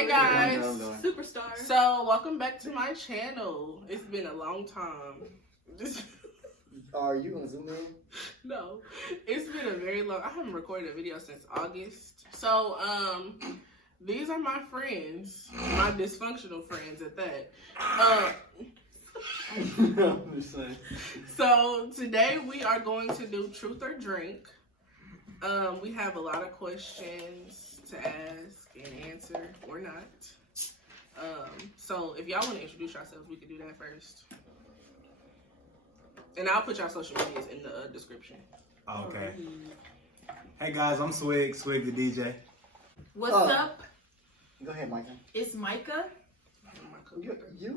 Hey guys, Superstar. so welcome back to my channel. It's been a long time. Are you gonna zoom in? No, it's been a very long. I haven't recorded a video since August. So these are my friends, my dysfunctional friends at that. So today we are going to do truth or drink. We have a lot of questions to ask and answer or not. So if y'all want to introduce yourselves, we can do that first. And I'll put y'all social medias in the description. Okay. Hey guys, I'm Swig the DJ. What's up? Go ahead, Micah. It's Micah. You?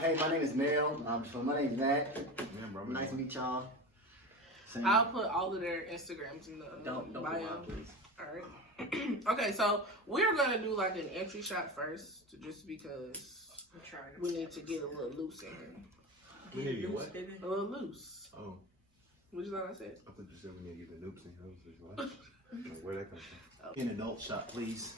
Hey, my name is Mel. My name is Matt. Yeah, bro, Nice to meet y'all. Same. I'll put all of their Instagrams in the Don't put bio. mine, please. Alright. Okay, so we're gonna do like an entry shot first, just because we need to get a little loose in here. We need to get what? A little loose. Oh, What you thought I said? I thought you said we need to get the noops in here. Where'd that come from? An adult shot, please.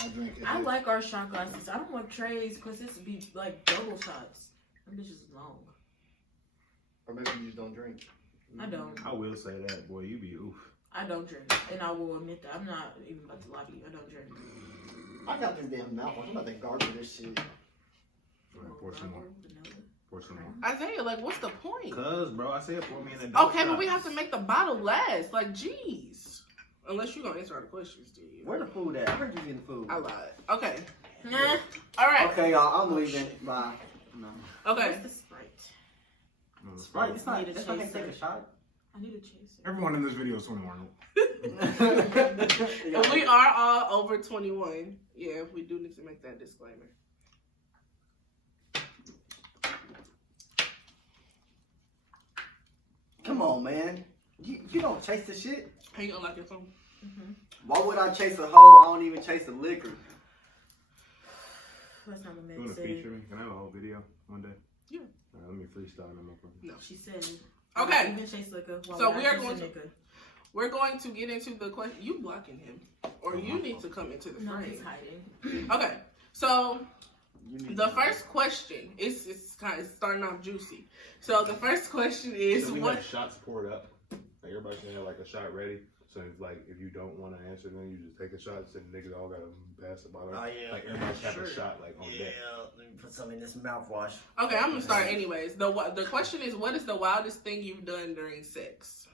I drink it. I like our shot glasses. I don't want trays because this would be like double shots. Them bitches is long. Or maybe you just don't drink. I don't. I will say that, boy, you be oof. I don't drink. And I will admit that. I'm not even about to lie to you. I don't drink. I got this damn mouthwash. I'm about to gargle this shit. Pour some more. Pour some more. Isaiah, like, what's the point? Cause, bro, I said pour me an adult Okay, shot. but we have to make the bottle last. Like, jeez. Unless you're gonna answer all the questions, do you? Where the food at? I heard you getting food. I lied. Okay. Nah. All right. Okay, y'all. I'm leaving. Bye. No. Okay. Where's the Sprite? Sprite. It's not. Need a That's not gonna chaser. take a shot. I need a chaser. Everyone in this video is 21. And we are all over 21. Yeah, we do need to make that disclaimer. Come on, man. You don't chase the shit. How you gonna like your phone? Why would I chase a hoe? I don't even chase the liquor. That's not what You Meg want to said. feature me? Can I have a whole video one day? Yeah. Alright, let me freestyle in my phone. No. She said. Okay. Even chase liquor. while So we're we are chasing going to- liquor. We're going to get into the question. You blocking him, or you need to come into the No, frame. he's hiding. Okay. So You need the to- first question is kind of starting off juicy. So the first question is So we what? have shots poured up. Like everybody should have like a shot ready. So it's like if you don't want to answer, then you just take a shot. So the niggas all gotta pass the bottle. Oh, yeah. Like everybody should have Sure. a shot like on deck. let me put some in this mouthwash. Okay, I'm gonna start anyways. The question is, what is the wildest thing you've done during sex?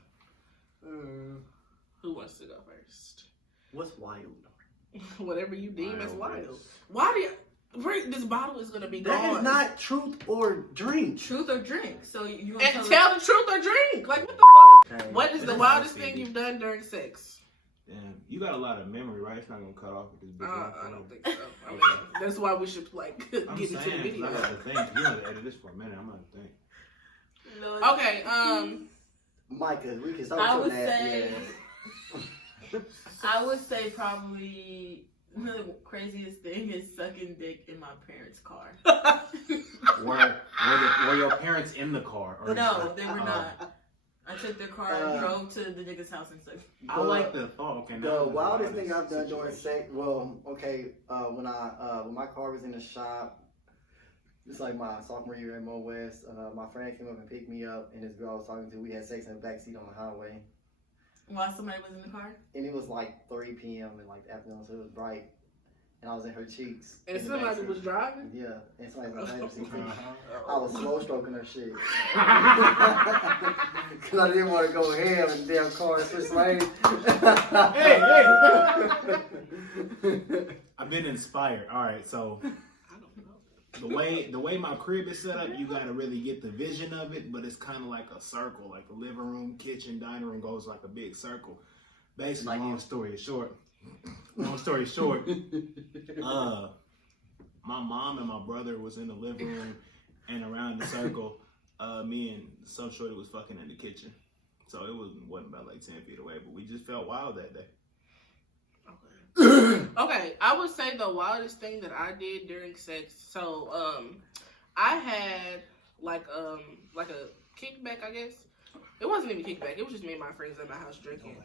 Who wants to go first? What's wild? Whatever you deem as wild. Wild. Why do you? This bottle is gonna be That gone. is not truth or drink. Truth or drink. So you gonna And tell tell the truth or drink. Like what the fuck? Okay. What is the wildest thing you've done during sex? Damn, you got a lot of memory, right? It's not gonna cut off with this big I don't think so. I mean, Okay. that's why we should like get I'm into the saying, video. I got to think. You have to edit this for a minute. I'm gonna think. No, Okay, Micah, we can start I with would your nasty say. ass. I would say probably the craziest thing is sucking dick in my parents' car. Were your parents in the car? Or No, they were not. I took their car and drove to the nigga's house and sucked. I like the thought. Okay, now The wildest thing I've done during situation. sex, well, okay, when my car was in the shop, it's like my sophomore year at Mo West, my friend came up and picked me up, and this girl I was talking to, we had sex in the backseat on the highway, While somebody was in the car? and it was like 3 p.m. in like the afternoon, so it was bright, and I was in her cheeks. and in the somebody backseat. was driving. Yeah, and somebody was in the passenger seat. Uh-huh. I was slow stroking her shit. Cause I didn't want to go ham in the damn car and switch lanes. Hey, I've been inspired. All right, so I don't know. the way my crib is set up, you gotta really get the vision of it, but it's kind of like a circle, like a living room, kitchen, dining room goes like a big circle. Basically, Like long story short, my mom and my brother was in the living room, and around the circle, me and some shorty was fucking in the kitchen. So it wasn't about like 10 feet away, but we just felt wild that day. Okay, I would say the wildest thing that I did during sex. So, I had like a kickback, I guess. It wasn't even kickback. It was just me and my friends at my house drinking.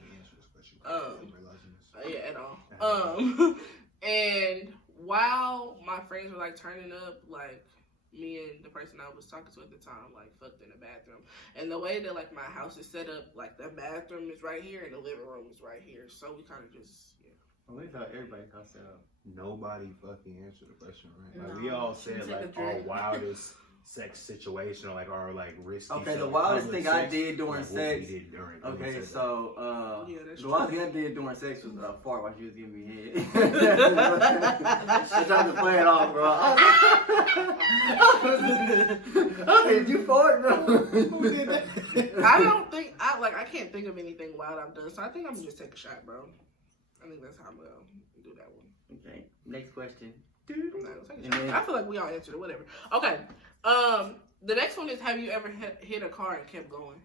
Yeah, at all. And while my friends were like turning up, like me and the person I was talking to at the time like fucked in the bathroom. And the way that like my house is set up, like the bathroom is right here and the living room is right here. So we kind of just Well, we thought everybody got set up. Nobody fucking answered the question, right? Like No. we all Should we said take a like our drink? wildest sex situation or like our like risky. Okay, the stuff, wildest public thing I sex, did during like, what sex. we did during. Okay, we said so Yeah, that's the true. last thing I did during sex was fart while she was giving me head. I tried to play it off, bro. Okay, did you fart? No. Who did that? I don't think I can't think of anything wild I've done. So I think I'm gonna just take a shot, bro. I think that's how I'm gonna do that one. Okay, next question. I'm not gonna take a And shot. then- I feel like we all answered it. Whatever. Okay. The next one is: have you ever hit a car and kept going?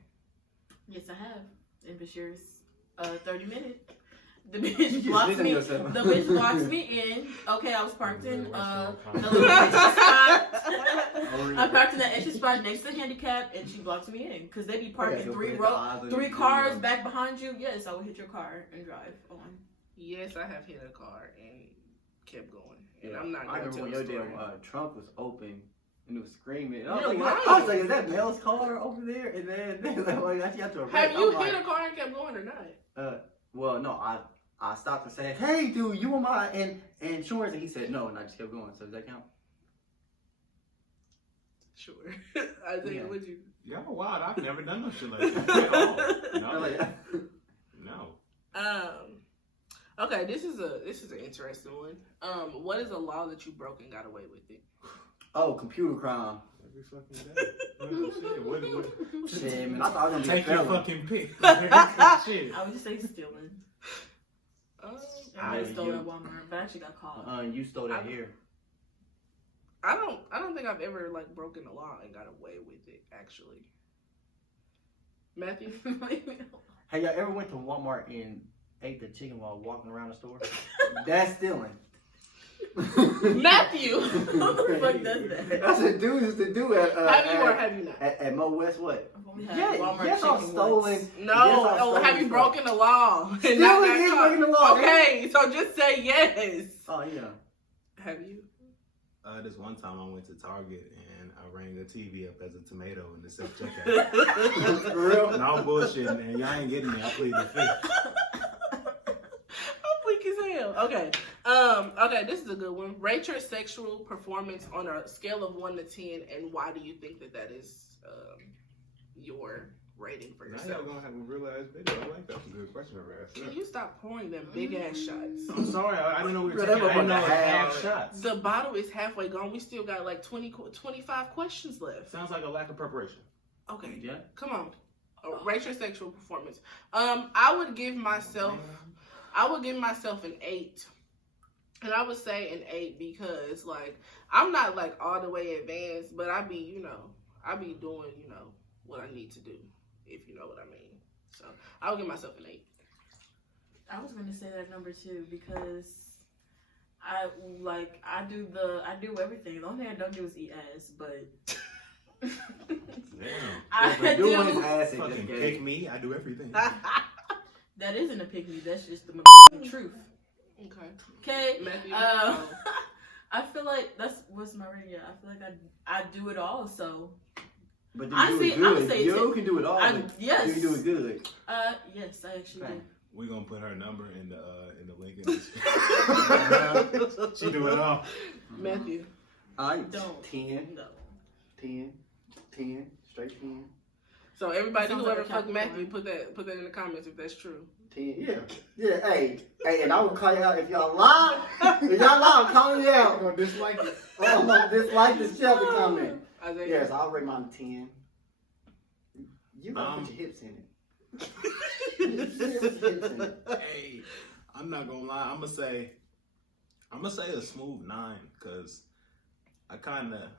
Yes, I have. In Bashir's 30 minutes. The bitch blocked me. The bitch blocked me in. Okay, I was parked in the little extra spot. I parked in that extra spot next to the handicap, and she blocked me in because they be parking three cars back behind you. Yes, I would hit your car and drive on. Yes, I have hit a car and kept going. And Yeah, I'm not I gonna remember tell when the your story. damn trunk was open and it was screaming. And I You're was lying. like, is that Mel's car over there? And then like, I have to arrest. Have you I'm hit like, a car and kept going or not? well, no, I stopped and said, hey, dude, you want my insurance? And he said no, and I just kept going. So does that count? Sure. I think Yeah. would you? Y'all wild. I've never done no shit like that at all. I'm No, like, no. Okay, this is an interesting one. What is a law that you broke and got away with it? oh, computer crime. Every fucking day. What, what? Shit, man, I thought I was gonna be a Take your felon. fucking pick. Shit. I would just say stealing. I Everybody stole you- at Walmart, but I actually got caught. You stole that here. don't think I've ever like broken a law and got away with it. Actually, Matthew. Hey, y'all ever went to Walmart and ate the chicken while walking around the store? That's stealing. Matthew. Who the fuck does that? That's what dudes used to do at Have you or have you not? at Mo West. What? We had Yeah, Walmart yes, I chicken stolen. once. No. Yes, I Oh, stole have you stuff. broken the law? and Stealing not got is caught? breaking the law. Okay, so just say yes. Oh yeah. Have you? This one time I went to Target and I rang the TV up as a tomato in the self checkout. For real? No bullshit, man. Y'all ain't getting me. I plead the fifth. I'm weak as hell. Okay. Okay, this is a good one. Rate your sexual performance on a scale of 1 to 10, and why do you think that is your rating for Now yourself? y'all gonna have a real ass video. I like that. That's a good question over Can there. you stop pouring them big ass shots? I'm sorry. I didn't know we were Bro, taking. that I didn't know it was motherfucker half had- shots. The bottle is halfway gone. We still got like 25 questions left. Sounds like a lack of preparation. Okay, Yeah. come on. Rate your sexual performance. I would give myself an 8. And I would say an 8 because like I'm not like all the way advanced, but I be doing, what I need to do, if you know what I mean. So I would give myself an 8. I was gonna say that number 2 because I do everything. The only thing I don't do is eat ass, but Damn. I But doing his do. ass ain't Fucking just pick gay. me. I do everything. That isn't a pick me. That's just the truth. Okay. Okay. Matthew. I feel like what's my rating? I feel like I do it all. So But you Honestly, do I it would good. say You can do it all. but yes. You can do it good. Yes, I actually Okay. do. We're gonna put her number in the link in the description. She do it all. Matthew. Don't. 10, No. 10, 10, straight 10. So everybody, Sounds whoever like a fucked Capricorn. Matthew, put that in the comments if that's true. 10, yeah. Hey, and I will call you out if y'all lie. If y'all lie, I'm calling you out. I'm gonna dislike it. I'm gonna dislike this shelter comment. Isaiah. Yes, I'll rate mine 10. You gotta put your hips in it. Hey, I'm not gonna lie. I'm gonna say a smooth 9 because I kinda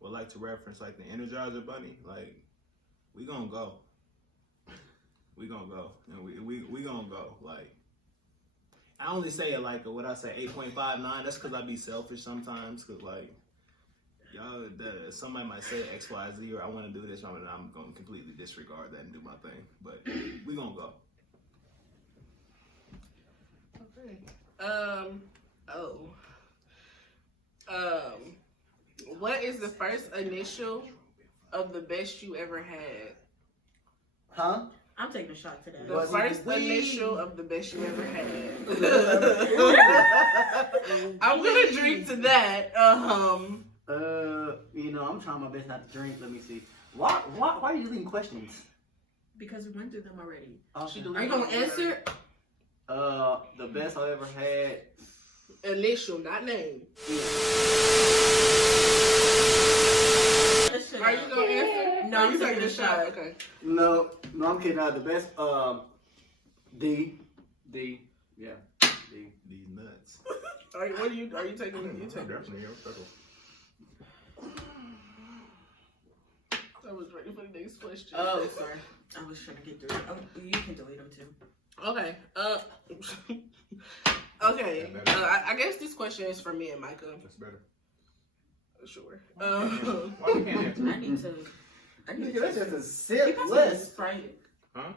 would like to reference like the Energizer Bunny. Like we gonna go, and we gonna go. Like I only say it like what I say 8.59. That's because I be selfish sometimes. Cause like y'all, somebody might say X, Y, Z, or I want to do this, and I'm gonna completely disregard that and do my thing. But we gonna go. Okay. Oh. What is the first initial of the best you ever had? Huh? I'm taking a shot to that. The Was it first weed? initial of the best you ever had. I'm gonna drink to that. You know, I'm trying my best not to drink. Let me see. Why are you leaving questions? Because we went through them already. She Okay. Are you gonna answer? The best I ever had. Initial, not name. Are you gonna answer? No, Are I'm you taking a shot. Okay. No, I'm kidding. The best. D. Yeah. D. These nuts. Are you taking? You taking? Definitely, yeah, circle. I was ready for the next question. Oh, sorry. I was trying to get through it. Oh, you can delete them too. Okay. Okay. I guess this question is for me and Micah. That's better. Sure. Why we can't answer? I need to. Nigga, that's just a You sip got some list. Sprite. Huh?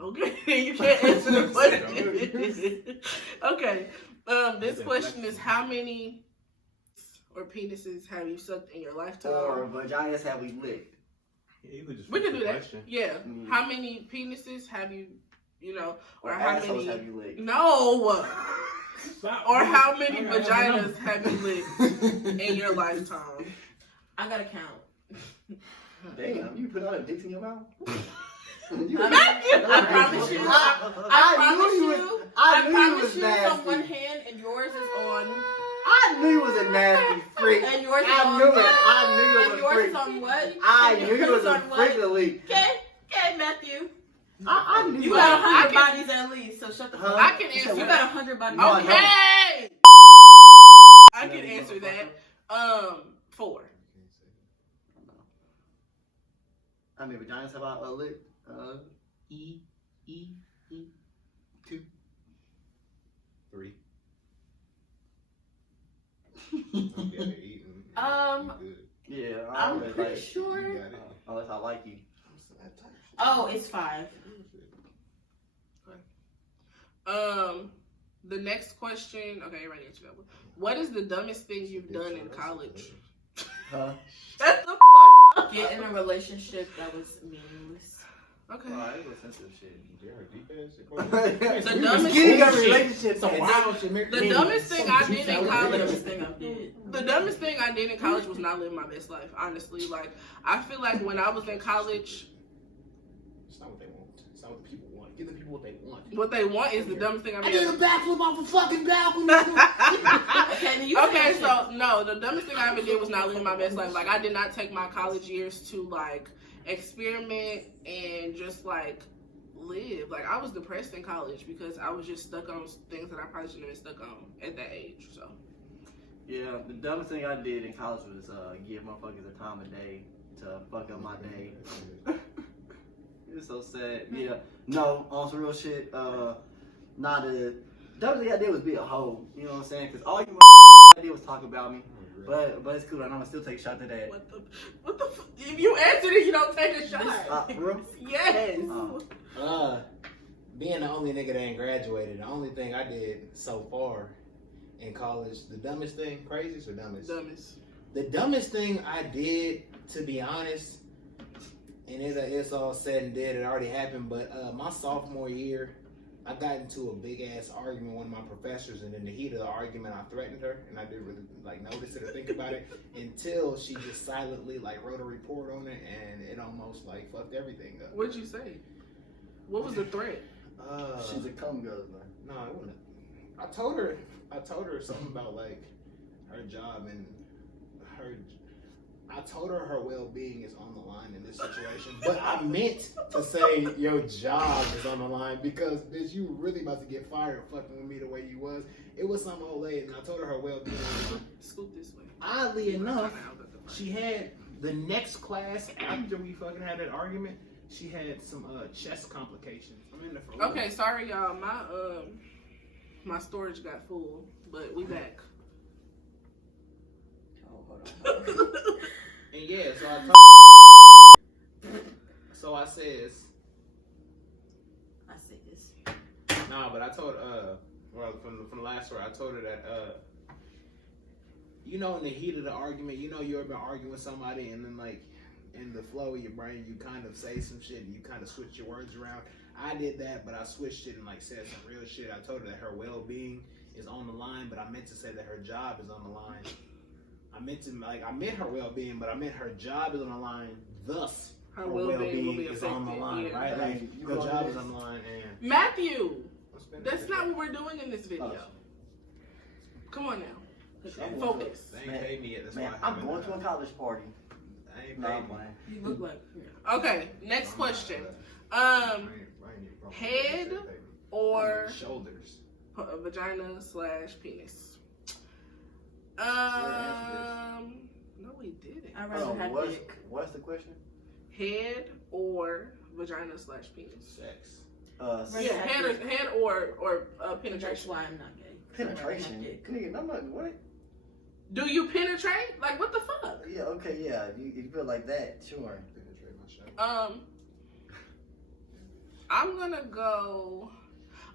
Okay, you can't answer the question. Okay. This question is: how many or penises have you sucked in your lifetime? Or vaginas have we licked? Yeah, you could just We can flip do the that. question. Yeah. Mm. How many penises have you? Or how assholes many? have you licked? No. Stop. Or how many I got vaginas have you licked in your lifetime? I gotta count. Damn, you put all the dicks in your mouth? I promise you. I promise you. nasty. On one hand, and yours is on. I knew you was a nasty freak. And yours is I on knew it. what? I knew you And was a yours freak. is on what? I And knew you yours was is a on what? freak of the league. Okay, Matthew. I knew You was got a 100 freak. bodies at least, so shut the fuck Huh? up. I can You said answer You what? got 100 bodies. No, I Okay. I can answer that. 4. How many vaginas have I licked? E. 2. 3. Yeah, I'm always pretty like, sure. unless I like you. Oh, it's 5. The next question. Okay, you ready to answer that one? What is the dumbest thing you've done in college? Huh? Shut the fuck up. Get in a relationship that was meaningless. Okay. Alright, it was sensitive shit. The We dumbest was getting shit. a relationship. Some wild shit. The dumbest thing I did in The college. dumbest thing I did. The dumbest thing I did in college was not living my best life. Honestly, like I feel like when I was in college, It's not what they want. It's not what the people want. Give the people what they want. what they want is the dumbest thing I I did a did. backflip off a fucking balcony. Okay, then you Okay, finish so no, the dumbest thing I ever did was not living my best life. Like I did not take my college years to like experiment and just like live. Like I was depressed in college because I was just stuck on things that I probably shouldn't have been stuck on at that age. So Yeah, the dumbest thing I did in college was give motherfuckers a time of day to fuck up my day. It's so sad. Yeah, no, on some real shit. Not the dumbest thing I did was be a hoe. You know what I'm saying? Because all you did was talk about me. But it's cool, and I'm gonna still take a shot to that. what the if you answered it, you don't take a shot. Bro? Yes. Being the only nigga that ain't graduated, the only thing I did so far in college, the dumbest thing, craziest or dumbest? Dumbest. The dumbest thing I did, to be honest, and it's all said and did, it already happened, but my sophomore year, I got into a big ass argument with one of my professors, and in the heat of the argument, I threatened her, and I didn't really like notice it or think about it until she just silently like wrote a report on it, and it almost like fucked everything up. What'd you say? What was the threat? She's a cum girl, man. No, it wasn't. I told her something about like her job and I told her well-being is on the line in this situation, but I meant to say your job is on the line because, bitch, you really about to get fired fucking with me the way you was. It was some old lady, and I told her her well-being was on the line. Scoot this way. Oddly enough, she had the next class after we fucking had that argument, she had some chest complications. I'm in there for a little. Okay, sorry y'all. My storage got full, but we back. Oh, hold on. And yeah, so I says, I say this. nah, but I told well, from the last story, I told her that you know, in the heat of the argument, you know, you've been arguing with somebody, and then like in the flow of your brain, you kind of say some shit, and you kind of switch your words around. I did that, but I switched it and like said some real shit. I told her that her well-being is on the line, but I meant to say that her job is on the line. I meant her well-being, but I meant her job is on the line. Thus, her well-being will be is on the line, yeah. right? Like her job is on the line, and Matthew, that's not what we're doing in this video. Come on now, focus. they ain't paid me yet. That's Man, why I'm going to a college party. I ain't No, paid me. man. You look like. Okay, next question. Head or shoulders. vagina/penis? No, we didn't. I'd rather have dick. What's the question? Head or vagina/penis? Sex. Yeah, head or That's penetration. why I'm not gay. Penetration. I'd rather have dick. Nigga, I'm not, what? Do you penetrate? Like what the fuck? Yeah, okay, yeah. You feel like that, sure. Penetrate my shaft. I'm gonna go.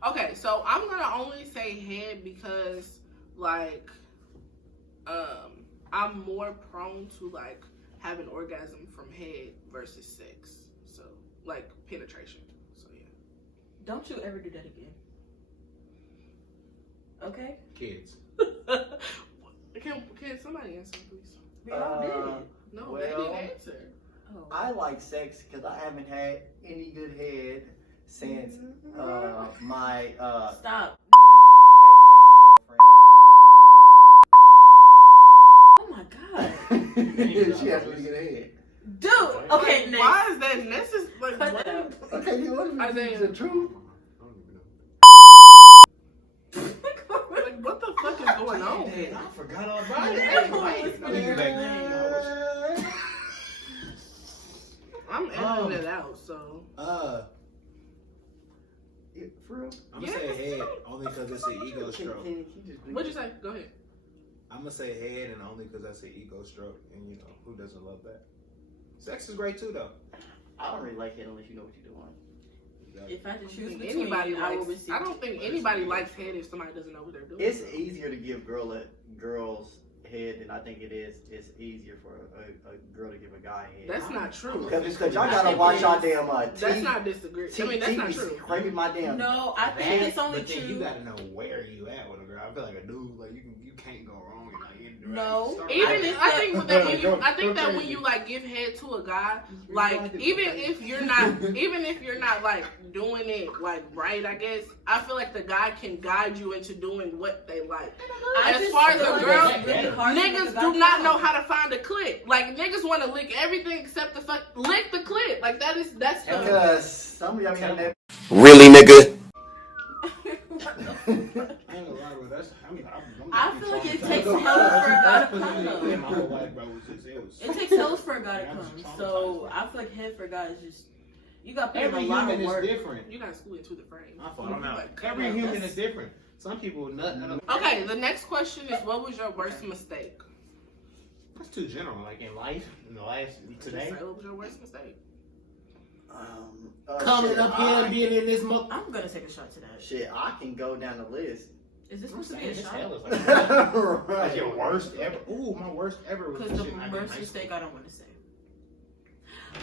Okay, so I'm gonna only say head because, like, I'm more prone to like have an orgasm from head versus sex. So, like penetration. So yeah. Don't you ever do that again. Okay? Kids. Can somebody answer, please? We all did it. No, Well, they didn't answer. Oh. I like sex because I haven't had any good head since my Stop. Oh my god. ex-ex-girlfriend. She has really good head. Dude! Okay, Like, next. why is that necessary? Like, Cut what? that out. Okay, you want to Isaiah. the truth? Like, what the fuck is going on? Hey, I forgot all about it. Hey, Hey, wait. I'm editing it out, so. For real? I'm gonna say head only because it's an ego stroke. What'd you say? Go ahead. I'm gonna say head and only because that's an ego stroke, and you know who doesn't love that. Sex is great too, though. I don't really like head unless you know what you're doing. If I had to choose Think between, anybody I likes. would receive. I don't think anybody likes head if somebody doesn't know what they're doing. It's easier to give girls head than I think it is. It's easier for a girl to give a guy head. That's not true. Because y'all gotta watch y'all damn That's not disagree. I mean, that's not true. Scraping my damn. No, I think it's only but then true. you gotta know where you at with a girl. I feel like a dude, like you can't go wrong and like interact. No. Start- Even if, I think that when you, I think Go that when crazy. you like give head to a guy, like even if you're not like doing it like right, I guess I feel like the guy can guide you into doing what they like. As far as a girl, niggas do not know how to find a clit. Like niggas want to lick everything except the lick the clit. Like that's the. Because some of y'all be having that. Really, nigga? I ain't gonna lie, bro. That's I feel like it takes hell for a guy to come, My though. whole life, bro, was just It takes hell for a guy to come. So I feel like head for a guy is just you got to put in a Every lot human of is work. different. You gotta school into the frame. I don't know. Like, Every human is different. Some people nothing. Okay, the next question is, what was your worst mistake? That's too general. Like in life, in the last today. Just say, what was your worst mistake? Coming shit, up here and being in this month. I'm gonna take a shot to that. Shit, I can go down the list. Is this I'm supposed to be a saying this shot? hell is like, like your worst ever. Ooh, my worst ever was Because the the shit I did in worst high mistake school. I don't want to say.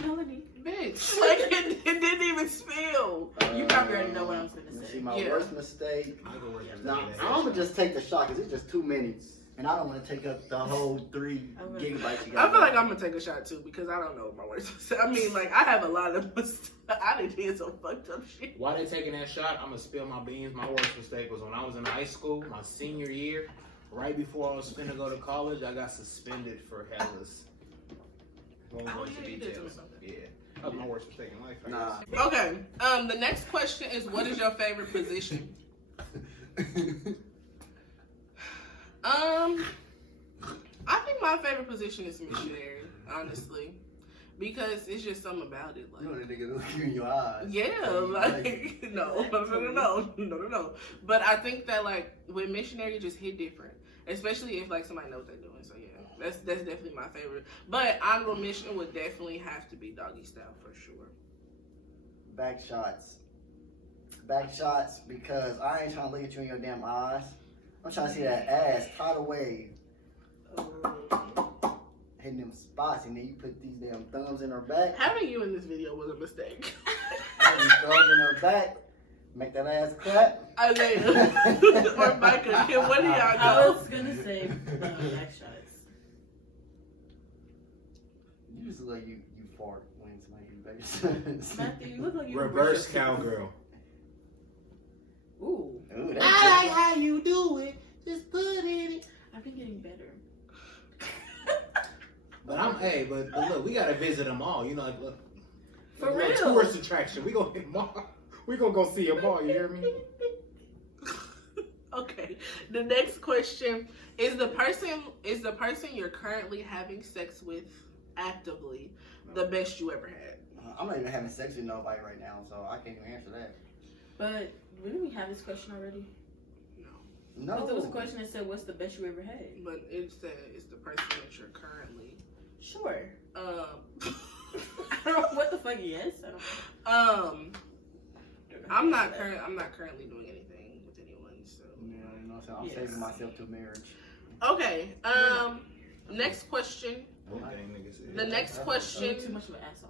Melanie. Bitch, like it didn't even spill. You probably already know what I'm gonna Let's say. see, my Yeah. worst mistake. I go work every Now, day. I'm gonna just take the shot because it's just 2 minutes. And I don't want to take up the whole 3 gigabytes you got. I feel like I'm gonna take a shot too because I don't know what my worst mistake. I mean, like I have a lot of mistakes. I done did some fucked up shit. While they taking that shot, I'm gonna spill my beans. My worst mistake was when I was in high school, my senior year, right before I was finna go to college. I got suspended for hellas. Won't go into yeah, you did tell me details. about that. Yeah, that was my worst mistake in life. I Nah. guess. Okay. The next question is, what is your favorite position? I think my favorite position is missionary, honestly, because it's just something about it. You know Like, that nigga look you in your eyes. yeah, like no. But I think that like with missionary, it just hit different, especially if like somebody knows what they're doing. So yeah, that's definitely my favorite. But honorable mention would definitely have to be doggy style for sure. Back shots. back shots because I ain't trying to look at you in your damn eyes. I'm trying to see that ass tidal wave hitting them spots, and then you put these damn thumbs in her back. Having you in this video was a mistake. Put these thumbs in her back. Make that ass clap. Isaiah or Micah, Kim, what do y'all I know? was gonna say back shots. You just look like you fart when somebody hits back. Matthew, you look like you Reverse cowgirl. Ooh. Ooh, that's I like good. how you do it. Just put it in. I've been getting better. But but look, we gotta visit them all. You know, like look, For a little real. tourist attraction. We gonna hit them all. We gonna go see them all. You hear me? Okay. The next question is the person you're currently having sex with actively the best you ever had? I'm not even having sex with nobody right now, so I can't even answer that. But didn't we have this question already? No. I No. thought there was a question that said, "What's the best you ever had?" But it's the person that you're currently Sure. um I don't know what the fuck he is. I don't know. I'm not currently doing anything with anyone, so Yeah, you know what I'm saying? I'm Yes. saving myself to marriage. okay. Next question. Okay, niggas. The next You're question too much of an asshole.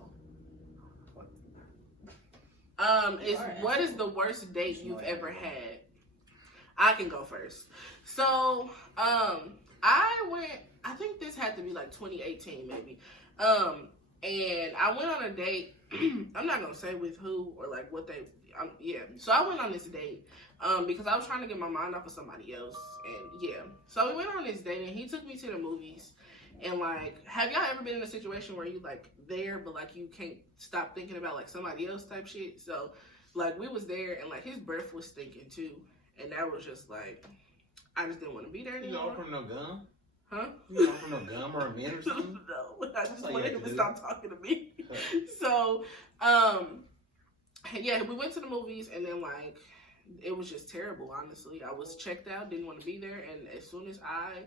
is You are what is asshole. the worst date you've ever had? I can go first. So, I think this had to be like 2018 maybe. And I went on a date. I'm not gonna say with who or like what they. So I went on this date because I was trying to get my mind off of somebody else, and yeah. So we went on this date, and he took me to the movies. And like, have y'all ever been in a situation where you like there, but like you can't stop thinking about like somebody else type shit? So like we was there, and like his breath was stinking too, and that was just like I just didn't want to be there You anymore. offer him no gum? Huh? You offer him no gum or a mint or something? No, I just all you wanted have him to to do. stop talking to me. So, yeah, we went to the movies, and then like it was just terrible. Honestly, I was checked out, didn't want to be there, and as soon as I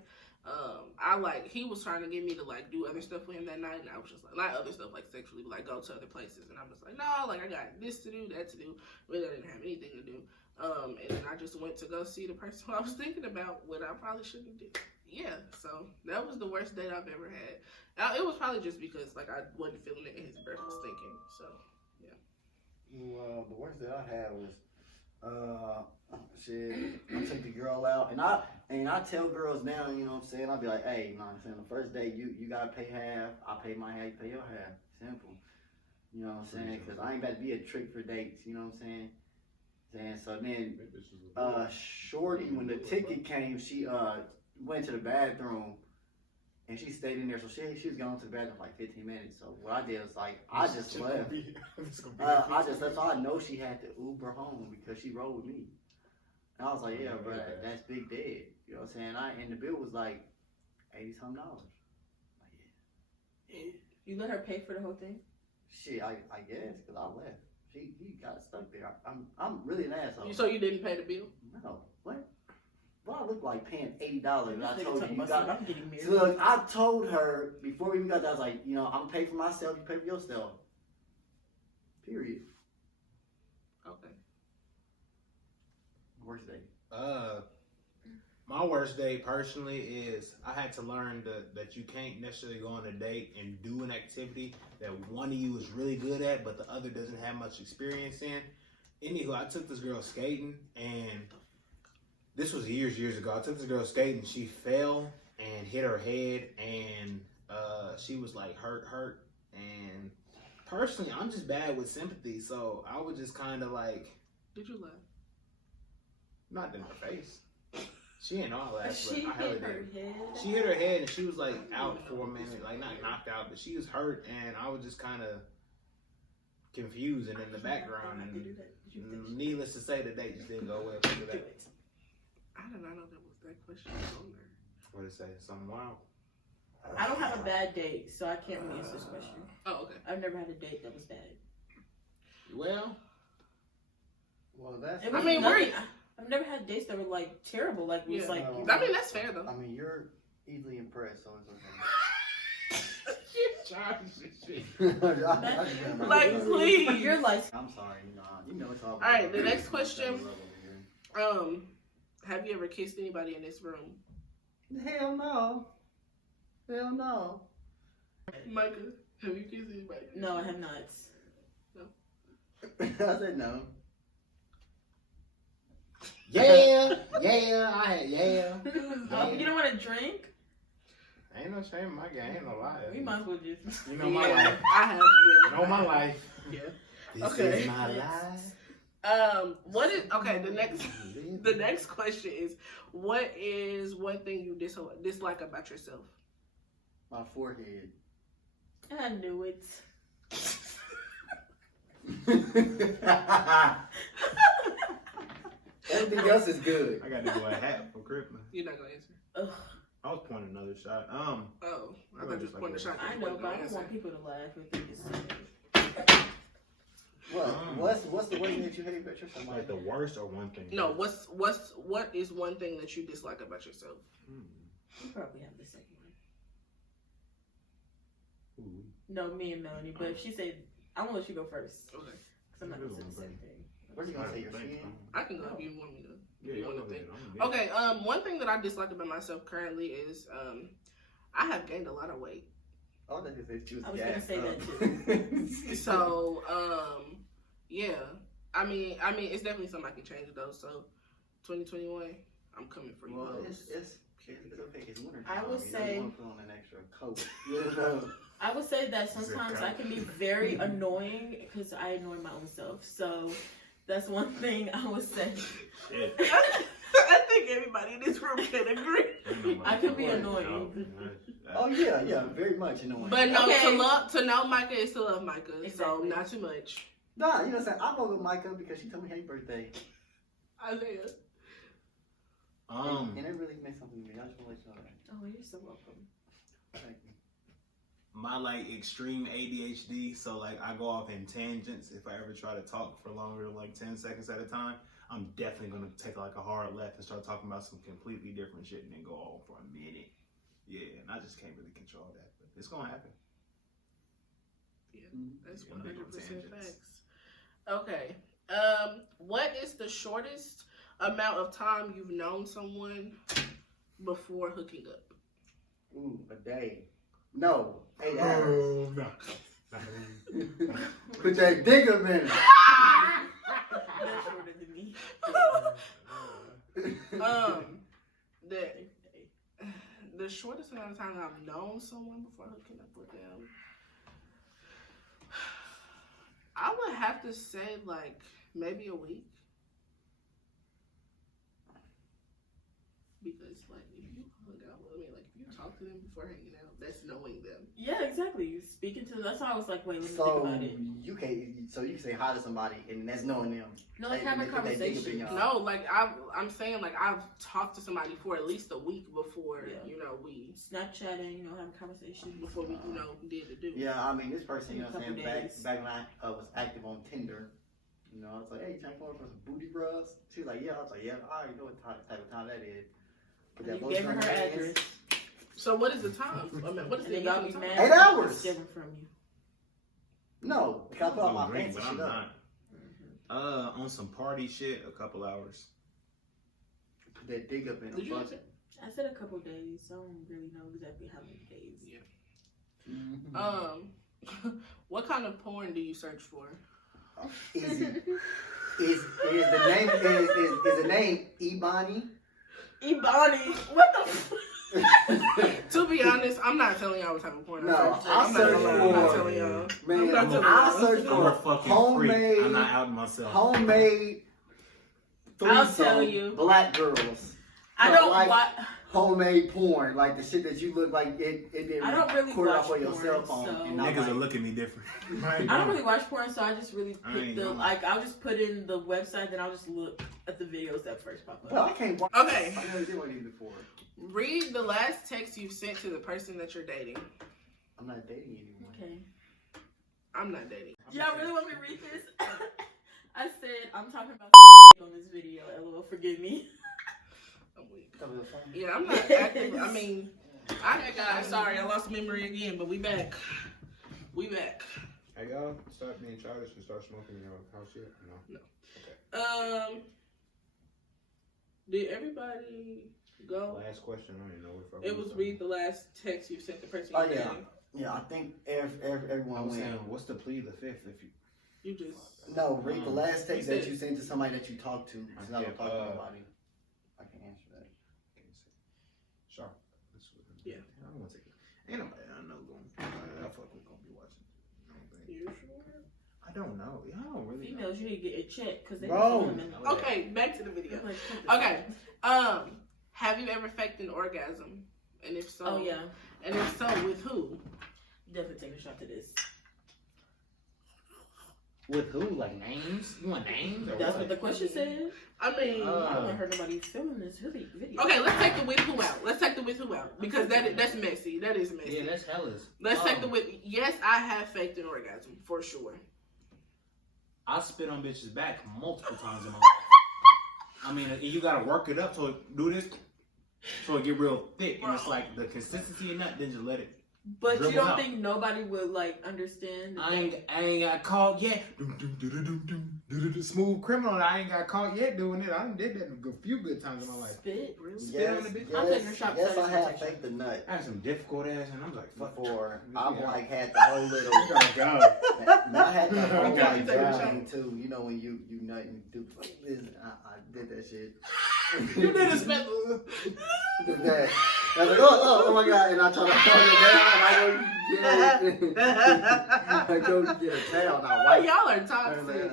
like he was trying to get me to like do other stuff with him that night, and I was just like, not other stuff like sexually, but like go to other places, and I'm just like, no, like I got this to do, that to do. Really, I didn't have anything to do. And then I just went to go see the person who I was thinking about, what I probably shouldn't do. Yeah, so that was the worst date I've ever had. It was probably just because like I wasn't feeling it and his breath was stinking. So yeah. Well, the worst that I had was, shit. I took the girl out, and I tell girls now, you know what I'm saying. I'll be like, hey, you know what I'm saying. The first day, you gotta pay half. I pay my half. You pay your half. Simple. You know what I'm saying? Because I ain't about to be a trick for dates. You know what I'm saying? So then, Shorty, when the ticket came, she went to the bathroom. And she stayed in there, so she was going to the bathroom for like 15 minutes. So what I did was like, I just left. I just left, so I know she had to Uber home because she rode with me. And I was like, yeah, bro, that's big dead. You know what I'm saying? And the bill was like $80-something. Like, yeah. You let her pay for the whole thing? Shit, I guess, because I left. He got stuck there. I'm really an asshole. So you didn't pay the bill? No, what? Well, I look like paying $80, and I This nigga told talking you, about something, I'm getting married. Look, I told her before we even got there, I was like, you know, I'm gonna pay for myself, you pay for yourself. Period. Okay. Worst day. My worst day personally is I had to learn that you can't necessarily go on a date and do an activity that one of you is really good at, but the other doesn't have much experience in. Anywho, I took this girl skating, and this was years ago. I took this girl skating. She fell and hit her head, and she was like hurt. And personally, I'm just bad with sympathy, so I was just kind of like, Did you laugh? not in her face. She ain't all that, She but I hella hit her did. head. She hit her head, and she was like out for a minute, like not knocked out, but she was hurt, and I was just kind of confused and in the background. And needless to say, the date just didn't go well after that. I did not know that question was on there. What did it say? Something wild. I don't have a bad date, so I can't really answer this question. Oh, okay. I've never had a date that was bad. Well, that's. It I was mean, nothing. I've never had dates that were like terrible. Like it was Yeah. like. No. I mean, that's fair though. I mean, you're easily impressed, so it's okay. Like, please. You're like, I'm sorry, you know it's all. All right, the next question. Have you ever kissed anybody in this room? Hell no. Hell no. Micah, have you kissed anybody? no, I have not. I said no. Yeah, I had You don't want to drink? Ain't no shame in my game. Ain't no lie. We might as well just. You know my Yeah, life. I have. You Yeah. know my life. Yeah. This Okay. is my life. What is okay? The next question is, what is one thing you dislike about yourself? My forehead. I knew it. Everything else is good. I got to go a hat for Christmas. You're not gonna answer. Ugh, I was pointing another shot. Oh, I thought you was pointing a shot. I know, but I don't want people to laugh if they just. What's the one thing that you hate about yourself? Like the worst or one thing? No, what is one thing that you dislike about yourself? You probably have the second one. Ooh. No, me and Melanie. But if she said, I'm gonna let you go first. Okay, Cause I'm not gonna say the same thing. What are you gonna say? Your skin? I can go if you want me to. Yeah, You y'all wanna know think? that. I'm Okay, one thing that I dislike about myself currently is I have gained a lot of weight. Oh, that is it. I was gonna say that too. So, yeah. I mean, it's definitely something I can change though. So, 2021, I'm coming for you. Well, hoes. it's okay. It's winter. I would You say- want to put on an extra coat. You know? I would say that sometimes I can be very annoying because I annoy my own self. So that's one thing I would say. Shit. I think everybody in this room can agree. I could be annoying. Oh yeah, very much. You know. But no, Okay. to know Micah is to love Micah. So Exactly. not too much. Nah, you know what I'm saying? I roll with Micah because she told me happy birthday. Isaiah. And it really meant something to me. I just want to let you know that. Oh, you're so welcome. Thank you. My like extreme ADHD, so like I go off in tangents. If I ever try to talk for longer than like 10 seconds at a time, I'm definitely gonna take like a hard left and start talking about some completely different shit and then go on for a minute. Yeah, and I just can't really control that, but it's gonna happen. Yeah, that's Yeah, I'm big on 100% tangents. facts. Okay. What is the shortest amount of time you've known someone before hooking up? Ooh, a day. No, 8 hours. Oh, no. Put that dick up in it. That's shorter than me. The shortest amount of time I've known someone before hooking up with them, I would have to say like maybe a week. Because like if you hung out with me, like if you talk to them before hanging out, that's knowing them. Yeah, exactly. You speaking to them. That's why I was like, wait, let me think So about it. you can say hi to somebody and that's knowing them. No, like They- having they put that dick up in conversation. your- No, like I'm saying like I've talked to somebody for at least a week before Yeah. we Snapchatting, having conversations. before we did the do. Yeah, I mean this person, you know what I'm saying, Couple back days. when I was active on Tinder, you know, I was like, hey, can I come over for some booty rubs? She was like, yeah. I was like, yeah, I already know what type of time that is. Put that You motion gave her on her your hands. address. So what is the time? I mean, what is And the then y'all amount be of mad. time? 8 hours. Stealing from you. No, because I put all my Ring, fancy but I'm shit up. not. On some party shit, a couple hours. Put that dick up in Did a you bucket. answer? I said a couple days. So I don't really know exactly how many days. Yeah. What kind of porn do you search for? Easy. Is the name Ebony? Ebony, what the? To be honest, I'm not telling y'all what type of porn No, I search for. I I'm not search gonna lie. I'm not for- telling y'all. Man, I'm not telling I y'all. search I'm a for fucking homemade, freak. I'm not outing myself. homemade. I'll threesome tell you. Black girls. I So, don't like, watch. Homemade porn, like the shit that you look like it didn't I don't really record watch off of your porn, cell phone. so- And not Niggas like, are looking at me different. I don't really watch porn, so I just really I pick ain't the know. like. I'll just put in the website, then I'll just look at the videos that first pop Well, up. I can't watch. Okay. I never did one of these before. Read the last text you sent to the person that you're dating. I'm not dating anyone. Okay. I'm not dating. Y'all really want me to read this? I said I'm talking about on this video. LOL, forgive me. I'm weak. That was fun. Yeah, I'm not active. I mean, Alright, guys. Sorry, I lost memory again, but we back. We back. Hey, y'all start being childish and start smoking in your house yet? No. Did everybody go? Last question. I don't even know what fuck. It was read the last text you sent the person. Oh, you yeah. dated. Yeah, I think everyone I'm went. saying, what's the plea the fifth if you? You just. No, read the last text You that said- you sent to somebody that you talked to. It's not Okay, talking to nobody. I can answer that. Sure. Yeah. I don't want to take it. Ain't nobody I know going. I fuck with gonna be watching. I don't think. You sure? I don't know. Yeah, I don't really know. Females, you need to get a check because they Bro. filming. Okay, back to the video. Okay. Have you ever faked an orgasm? And if so, Oh yeah, And if so, with who? definitely take a shot to this. With who? Like names? You want names? Or That's what the question said. I mean, I don't want to hurt nobody filming this video. okay, let's take the with who out. Let's take the with who out because that's messy. That is messy. Yeah, that's hellas. Let's take the with. Yes, I have faked an orgasm for sure. I spit on bitches' back multiple times in my life. I mean, you gotta work it up to do this, so it get real thick, and it's like the consistency in that. Then just let it. But you Dribble don't out. think nobody would like understand? I ain't got caught yet. Smooth criminal. I ain't got caught yet doing it. I done did that a few good times in my life. Spit. Spit on the bitch. I'm taking a shot Yes, for I have satisfaction. faked the nut I had some difficult ass, and I'm like, fuck. before. Yeah. I've like had the whole little. Oh God. I had the whole Okay, like you take a shot. thing too. You know when you nut and do like this. I did that shit. You did a spit. Did that. I was like, oh my god, and I tried to hold it down, and I go get a towel, and I Oh, wipe. y'all are toxic.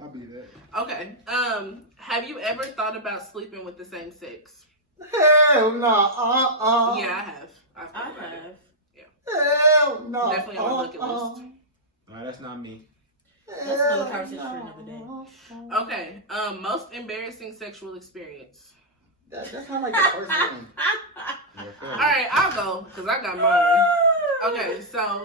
I'll be that. Okay. Have you ever thought about sleeping with the same sex? Hell no. Yeah, I have. I've I thought about it. have. Hell no. Definitely on my bucket list. No, that's not me. That's another conversation for another day. Okay. Most embarrassing sexual experience. That's kind of like the first one. All right, I'll go because I got mine. Okay, so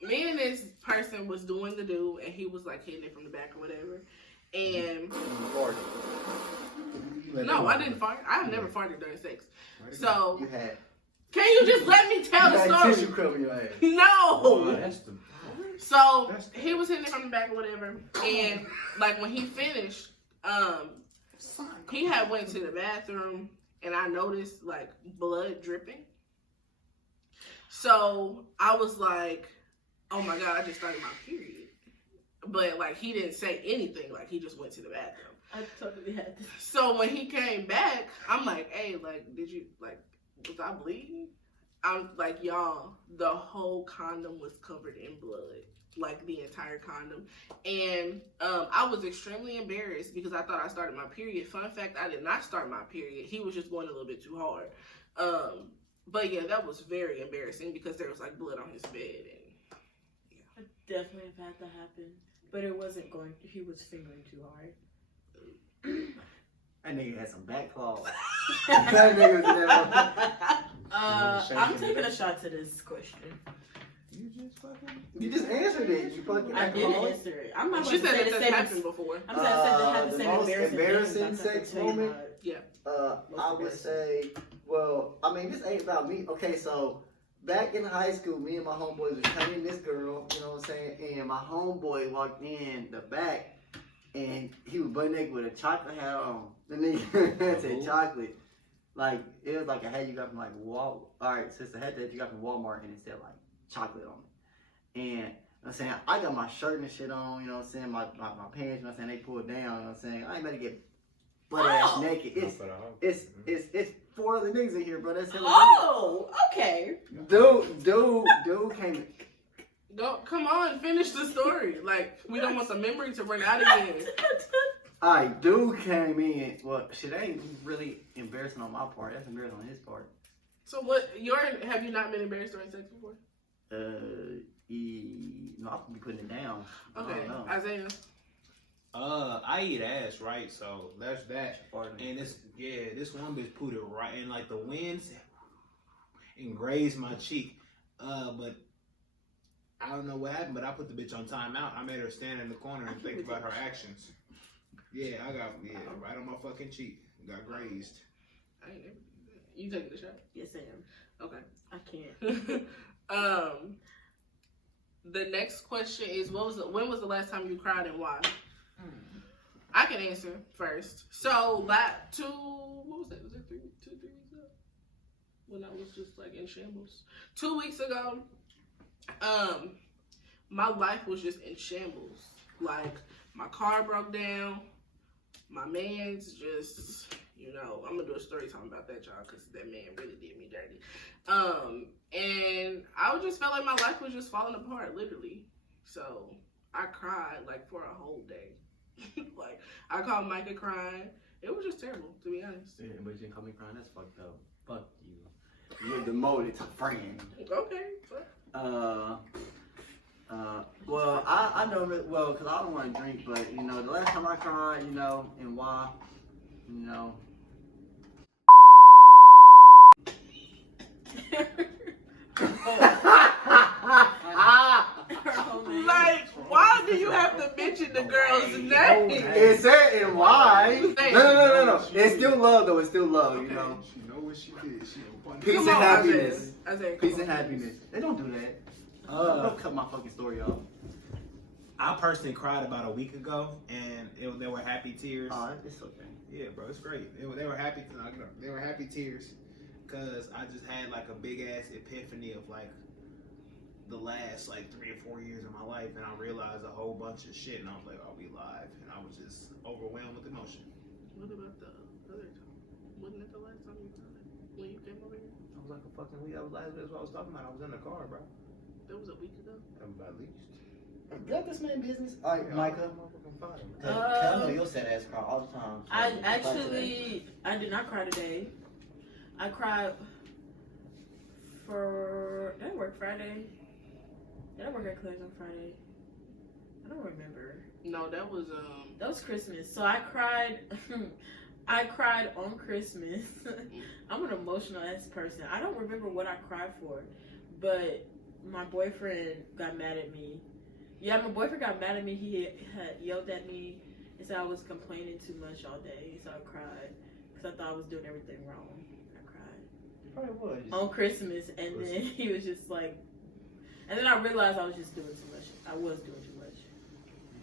me and this person was doing the do, and he was like hitting it from the back or whatever. And no, I didn't fart. I've never farted during sex. So You had. can you just let me tell You the had story? tissue crumb in your ass. No. That's the. So he was hitting it from the back or whatever, and like when he finished, he had went to the bathroom, and I noticed like blood dripping. So I was like, "Oh my god, I just started my period." But like he didn't say anything. Like he just went to the bathroom. I totally had this. So when he came back, I'm like, "Hey, like, did you like? Was I bleeding?" I'm like, y'all, the whole condom was covered in blood, like the entire condom. And I was extremely embarrassed because I thought I started my period. Fun fact, I did not start my period. He was just going a little bit too hard. But yeah, that was very embarrassing because there was like blood on his bed. And I definitely have had that happen, but it wasn't going. He was fingering too hard. That nigga had some back claws. That nigga was never. I'm taking a shot to this question. You just answered it. You fucking. I did answer it. I'm not she going to said say that the this same. happened before. I'm saying I had the The same most embarrassing things. I'm not sex gonna tell you moment? about- I would say, well, I mean, this ain't about me. Okay, so back in high school, me and my homeboys was training this girl, you know what I'm saying? And my homeboy walked in the back, and he was butt naked with a chocolate hat on. The nigga said chocolate. Like, it was like a hat you got from like Walmart. Alright, so it's a hat that you got from Walmart, and it said like chocolate on it. And you know what I'm saying, I got my shirt and shit on, you know what I'm saying, my pants, you know what I'm saying, they pulled down, you know what I'm saying. I ain't about to get butt ass naked. It's four other niggas in here, bro. That's hella Oh, okay. Dude came. Don't come on, finish the story. Like we don't want the memory to run out again. Alright, dude came in. Well, shit ain't really embarrassing on my part. That's embarrassing on his part. So what? Have you not been embarrassed during sex before? No, I could be putting it down. Okay, I don't know. Isaiah. I eat ass, right? So that's that. Pardon me. And this one bitch put it right, and like the wind and grazed my cheek. But I don't know what happened, but I put the bitch on timeout. I made her stand in the corner and think about her actions. Yeah, I got right on my fucking cheek. Got grazed. I ain't never You taking the shot? Yes, I am. Okay. I can't. The next question is, when was the last time you cried and why? I can answer first. So what was that? Was it 3 weeks ago? When I was just like in shambles. 2 weeks ago, my life was just in shambles. Like my car broke down. My man's just, I'm gonna do a story time about that, y'all, because that man really did me dirty. And I just felt like my life was just falling apart, literally. So I cried like for a whole day. Like I called Micah crying. It was just terrible, to be honest. Yeah, but you didn't call me crying. That's fucked up. Fuck you. You're demoted to friend. Okay. Well, I know that, because I don't want to drink, but, the last time I cried, and why, Like, why do you have to mention the girl's name? It said and why. No. It's still love, though. It's still love, She know what she did. She Peace Come and on, happiness. Isaiah, Peace come and on. happiness. They don't do that. Don't cut my fucking story off. I personally cried about a week ago, and they were happy tears. It's okay. Yeah, bro, it's great. They were happy. They were happy tears, cause I just had like a big ass epiphany of like the last like 3 or 4 years of my life, and I realized a whole bunch of shit, and I was like, "Are we live?" And I was just overwhelmed with emotion. What about the other time? Wasn't it the last time you cried? When you came over here? I was like a fucking week. That's what I was talking about. I was in the car, bro. That was a week ago. At least. Let this man business. All right, Micah. I know you'll sad ass cry all the time. I did not cry today. I cried for. Did I work Friday? Did I work at Claire's on Friday? I don't remember. No, that was That was Christmas. So I cried. I cried on Christmas. I'm an emotional ass person. I don't remember what I cried for, but my boyfriend got mad at me. Yeah, my boyfriend got mad at me. He had yelled at me and said I was complaining too much all day. So I cried because I thought I was doing everything wrong. I cried. You probably would. On Christmas, and then he was just like, and then I realized I was just doing too much. I was doing too much.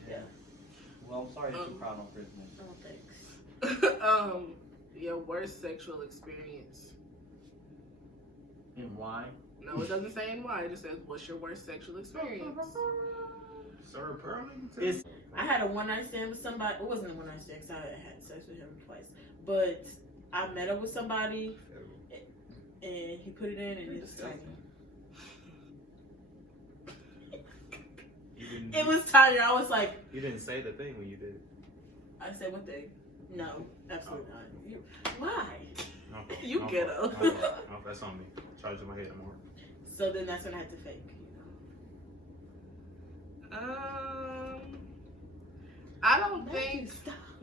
Yeah. Well, I'm sorry that you cried on Christmas. Oh, thanks. Your worst sexual experience. And why? No, it doesn't say in why. It just says, what's your worst sexual experience? Sir, It's I had a one-night stand with somebody. It wasn't a one-night stand because I had sex with him twice. But I met up with somebody, and he put it in, and it was tiny. It was tiny. I was like... You didn't say the thing when you did it. I said one thing. No, absolutely not. Why? Okay. You get up. That's on me. Charging my head more. So then that's when I had to fake. I don't think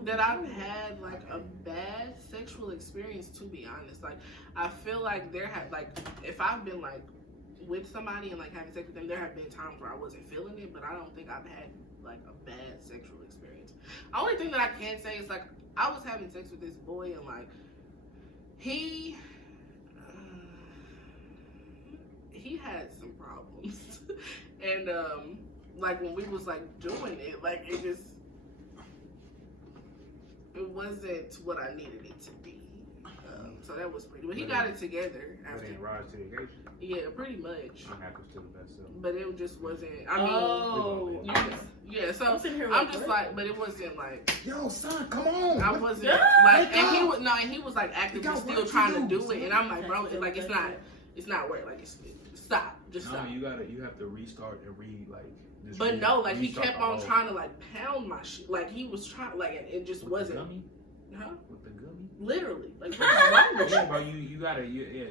that I've had like a bad sexual experience, to be honest. Like, I feel like if I've been like with somebody and like having sex with them, there have been times where I wasn't feeling it, but I don't think I've had like a bad sexual experience. The only thing that I can say is like I was having sex with this boy and like he had some problems and like when we was like doing it, like it wasn't what I needed it to be. So that was pretty. But he got it together after. Didn't rise to the occasion. Yeah, pretty much. I'm happy to the best. But it just wasn't. I mean, yeah. So I'm just like, but it wasn't like. Yo, son, come on. I wasn't like, and he was like actively still trying to do it, and I'm like, bro, like it's not work. Like stop, just stop. No, you have to restart and But no, like he kept on trying to like pound my shit. Like he was trying, like it just wasn't. Huh? With the gummy? Literally. Like what's wrong with you? Bro, you gotta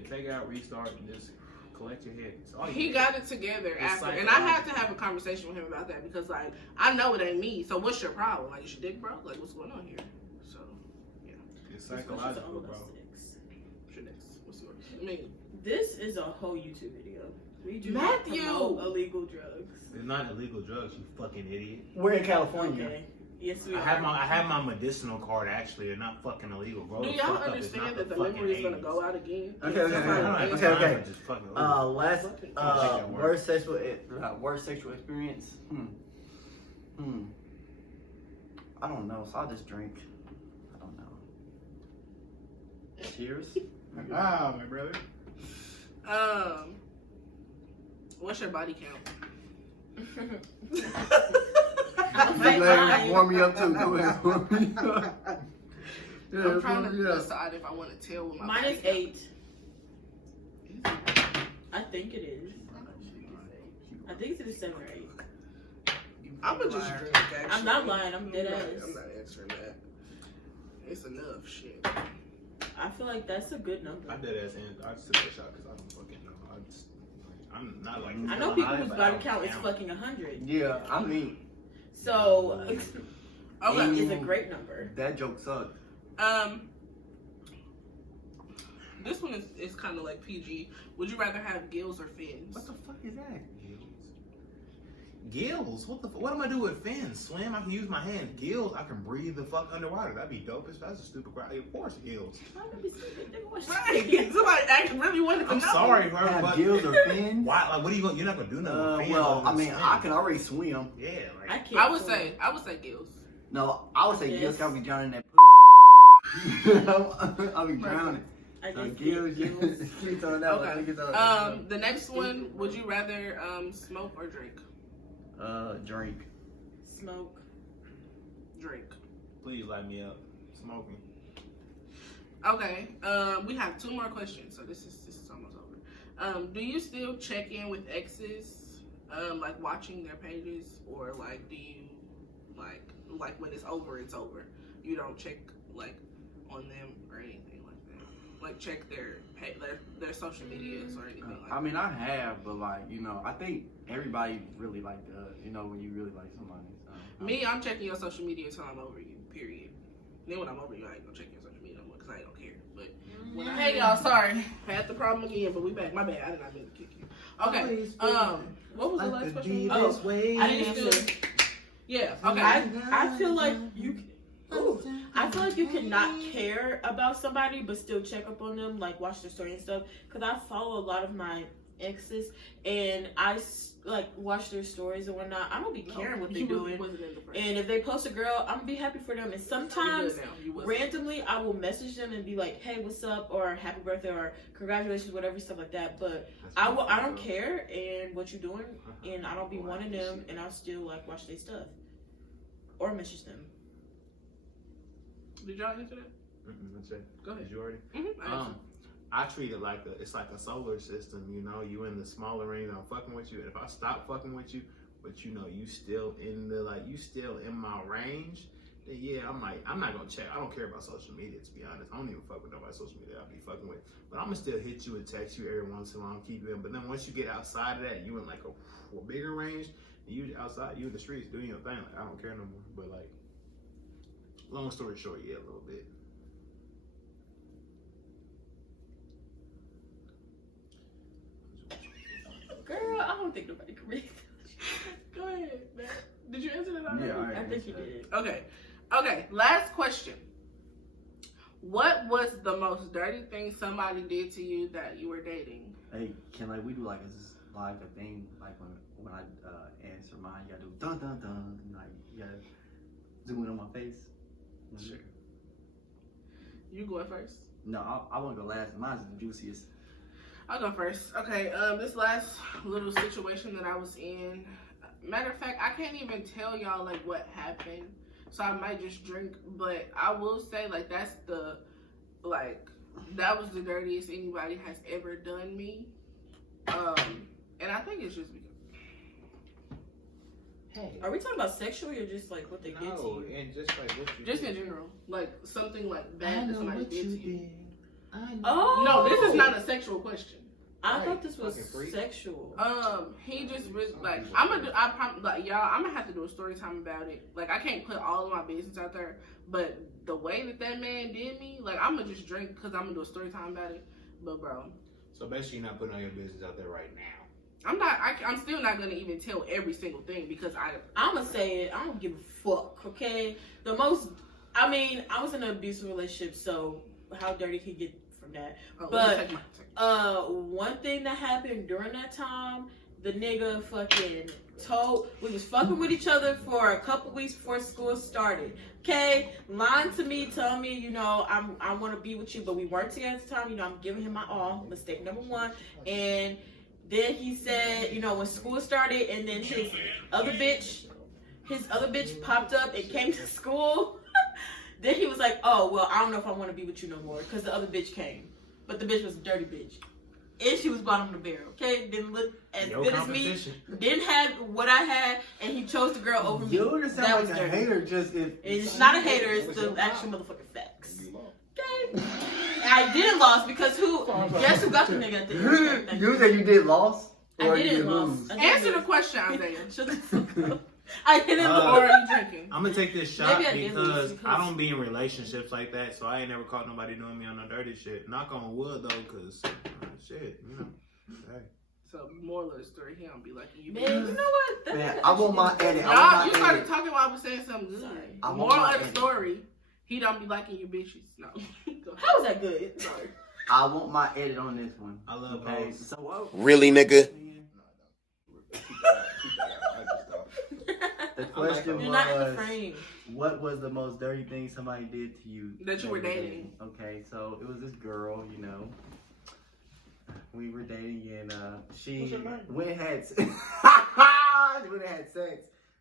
take it out, restart, and just collect your head. He got it together after, and I had to have a conversation with him about that because like I know it ain't me. So what's your problem? Like is your dick broke? Like what's going on here? So yeah. It's psychological, bro. What's your next? What's yours? I mean, this is a whole YouTube video. We do Matthew! not promote illegal drugs. It's not illegal drugs, you fucking idiot. We're in California. Okay. Yes, we I are. have my medicinal card actually. They're not fucking illegal, bro. Do The y'all fuck up, it's understand not that the fucking memory is gonna 80s. go out again? Okay, I don't have okay, time okay. for just fucking Last Fucking- worst sexual experience. I don't know. So I'll just drink. I don't know. Cheers. Ah, my brother. What's your body count? Say mine. Warm me up too. Go ahead. Warm me up. Yeah, I'm trying to warm me up. decide if I want to tell what my Mine body is count 8. I think it is. I think it's either 7 or 8. I'm gonna just drink. Actually. I'm not lying, I'm dead ass. I'm not answering that. It's enough shit. I feel like that's a good number. I dead ass and I just took a shot because I don't fucking know. I'm not like. I know people whose but body I count is count. fucking 100. Yeah, I mean, So, 8 Okay. is a great number. that joke sucked. This one is kind of like PG. Would you rather have gills or fins? What the fuck is that? Gills? What am I do with fins? Swim? I can use my hands. Gills? I can breathe the fuck underwater. That'd be dope. That's a stupid crowd. Of course, gills. Why would be stupid? Nigga, what's Right. Somebody actually really wanted to I'm know. sorry, bro, Have but gills or fins? why? Like, what are you gonna? You're not gonna do nothing with fins. Well, other I than mean, swim. I can already swim. Yeah, I like can't. I would swim. say gills. No, I would say Yes. gills. I'll be drowning in that pussy. I'll be drowning. I So guess gills, gills. keep throwing that one. Okay. Keep throwing that one. The next one. Would you rather smoke or drink? Drink. Smoke. Drink. please light me up. Smoking. Okay. We have 2 more questions, so this is almost over. Do you still check in with exes, like watching their pages, or like do you like when it's over, it's over? You don't check like on them or anything like that. Like check their social medias or anything like that. I mean, I have, but like, you know, I think everybody really like does. You know, when you really like somebody. So, Me, I'm checking your social media until I'm over you. Period. Then when I'm over you, I ain't gonna check your social media no more because I don't care. But when hey y'all, sorry, had the problem again, but we back. My bad. I did not mean to kick you. Okay. What was the last question? Oh, I didn't answer. yeah. Okay. I feel like you. Ooh, I feel like you cannot care about somebody but still check up on them, like watch their story and stuff. Cause I follow a lot of my exes and I like watch their stories and whatnot. I don't be caring what they doing. And if they post a girl, I'm gonna be happy for them. And sometimes randomly I will message them and be like, "Hey, what's up?" or "Happy birthday" or "Congratulations," whatever, stuff like that. But I don't care and what you're doing, and I don't be wanting them, and I'll still like watch their stuff or message them. Did y'all answer that? That's it. Go ahead. Did you already? Mm-hmm. I treat it like it's like a solar system, you know. You in the smaller range, I'm fucking with you. And if I stop fucking with you, but you know you still in the you still in my range, then yeah, I'm not gonna check. I don't care about social media, to be honest. I don't even fuck with nobody's social media I be fucking with. But I'm gonna still hit you and text you every once in a while, keep you in. But then once you get outside of that, you in like a bigger range, and you outside, you in the streets doing your thing. Like I don't care no more. But like, long story short, yeah, a little bit. Girl, I don't think nobody can read. Go ahead, man. Did you answer that already? Yeah, I think you did. Okay. Last question. What was the most dirty thing somebody did to you that you were dating? Hey, can like we do like a thing like when I answer mine, you gotta do dun dun dun, like you gotta zoom in on my face. Sure. You going first? No, I want to go last. Mine's the juiciest. I'll go first. Okay, this last little situation that I was in, matter of fact, I can't even tell y'all like what happened, so I might just drink, but I will say like that was the dirtiest anybody has ever done me, and I think it's just because. Hey. Are we talking about sexual or just like what they did to No, you? and just like what you Just did. in general, like something like bad that somebody did to you. I know. Oh No, this is not a sexual question. I Right, thought this was fucking freak. sexual. He just really like y'all. I'm gonna have to do a story time about it. Like I can't put all of my business out there, but the way that man did me, like I'm gonna just drink because I'm gonna do a story time about it. But bro, So basically, you're not putting all your business out there right now. I'm still not gonna even tell every single thing because I'm gonna say it. I don't give a fuck. Okay. I was in an abusive relationship, so how dirty can you get from that? But one thing that happened during that time, the nigga fucking we was fucking with each other for a couple weeks before school started. Okay, lying to me, telling me, you know, I want to be with you, but we weren't together at the time. You know, I'm giving him my all. Mistake number one. And then he said, you know, when school started, and then his other bitch popped up and came to school. Then he was like, oh, well, I don't know if I want to be with you no more because the other bitch came. But the bitch was a dirty bitch. And she was bottom of the barrel, okay? Didn't look as good as me. Didn't have what I had, and he chose the girl over me. You sound like a hater just if... It's not a hater, it's the actual motherfucking facts. Okay? I didn't lose because guess who got the nigga at the end? You said you did loss? I didn't lose. Answer the question, Isaiah. Shut the fuck up. I didn't lose. Or are you drinking? I'm gonna take this shot Maybe because I don't be in relationships like that, so I ain't never caught nobody doing me on no dirty shit. Knock on wood though, cause shit, you know. Hey. So moral of the story, he don't be liking you. Man, you know what? Man, I want my edit. Y'all, you started talking while I was saying something good. Sorry. Moral of the story, he don't be liking your bitches. No. How was that good? Sorry. I want my edit on this one. I love okay. hoes. So what? Really, nigga? The question You're not in the was, frame. what was the most dirty thing somebody did to you? That you were dating. Okay, so it was this girl, you know. We were dating and she went and had sex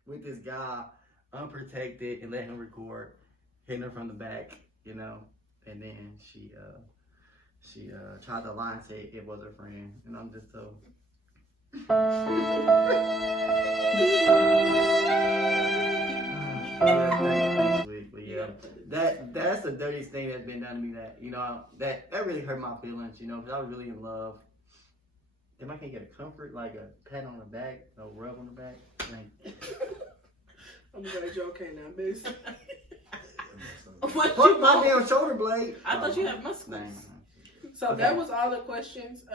with this guy, unprotected, and let him record, hitting her from the back, you know. And then she tried to lie and say it was her friend, and I'm just so. That's the dirtiest thing that's been done to me. That you know that really hurt my feelings. You know, because I was really in love. Then I can't get a comfort like a pat on the back, a rub on the back. Like, I'm glad you okay now, miss. fuck my damn shoulder blade. I thought you had muscles. So that was all the questions.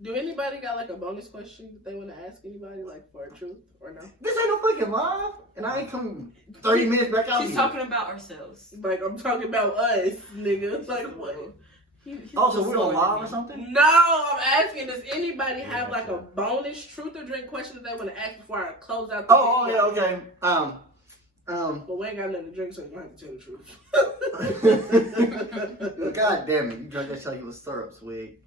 Do anybody got like a bonus question that they want to ask anybody, like for a truth or no? This ain't no freaking live, and I ain't coming 30 minutes back out. She's talking about ourselves. Like I'm talking about us, nigga. It's like what? Oh, so we're on live or something? No, I'm asking. Does anybody have like a bonus truth or drink question that they want to ask before I close out? Oh yeah, okay. But we ain't got nothing to drink, so you might have to tell the truth. God damn it, you drank that shit with syrup, swig.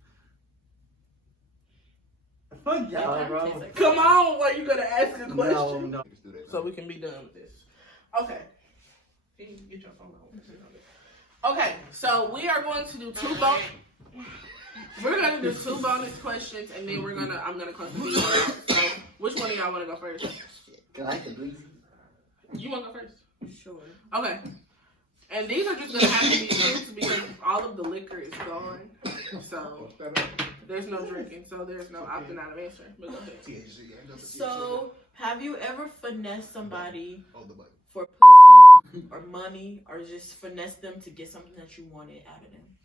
Fuck y'all, bro. Come on, why you gonna ask a question? No. So we can be done with this. Okay. Can you get your phone out? Okay, so we are going to do we're gonna do two bonus questions, and then I'm gonna close the video out. So which one of y'all wanna go first? Can I get please? You wanna go first? Sure. Okay. And these are just gonna have to be drinks because all of the liquor is gone. So there's no drinking, so there's no opting out of answering. But go ahead. So, have you ever finessed somebody for pussy or money, or just finesse them to get something that you wanted out of them?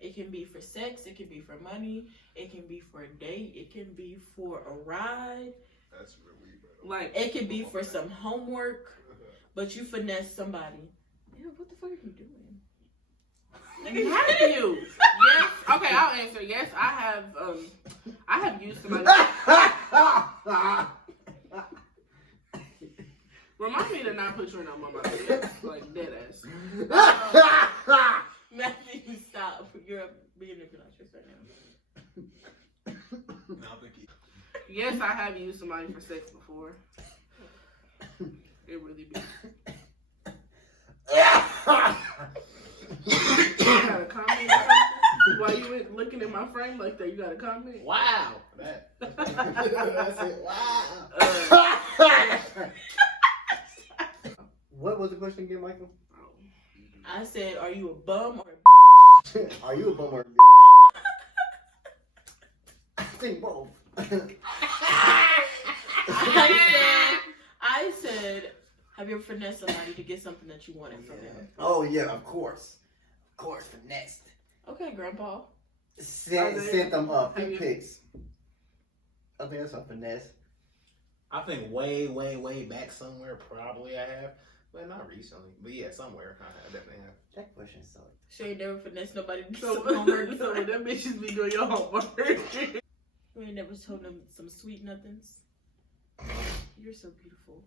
It can be for sex, it can be for money, it can be for a date, it can be for a ride. That's where we like it can be for some homework, but you finesse somebody. Ew, what the fuck are you doing? Have you? Yes. Okay, I'll answer. Yes, I have used somebody. Remind me to not put your number on my face, like dead ass. Matthew, stop. You're being obnoxious right now. Yes, I have used somebody for sex before. It really be. You got a comment? While you went looking at my frame like that, you got a comment? Wow. That's it. Wow. What was the question again, Michael? I said, are you a bum or a bitch? Are you a bum or a bitch? I think both. I said, have you ever finessed somebody to get something that you wanted from them? Oh yeah, of course. Of course, finessed. Okay, Grandpa. Sent them up. Have you- Pics. I think that's a finesse. I think way back somewhere probably I have, but not recently. But yeah, somewhere I definitely have. That question sucks. She ain't never finessed nobody to do So, some homework. so that bitches be doing your homework. You ain't never told them some sweet nothings. You're so beautiful.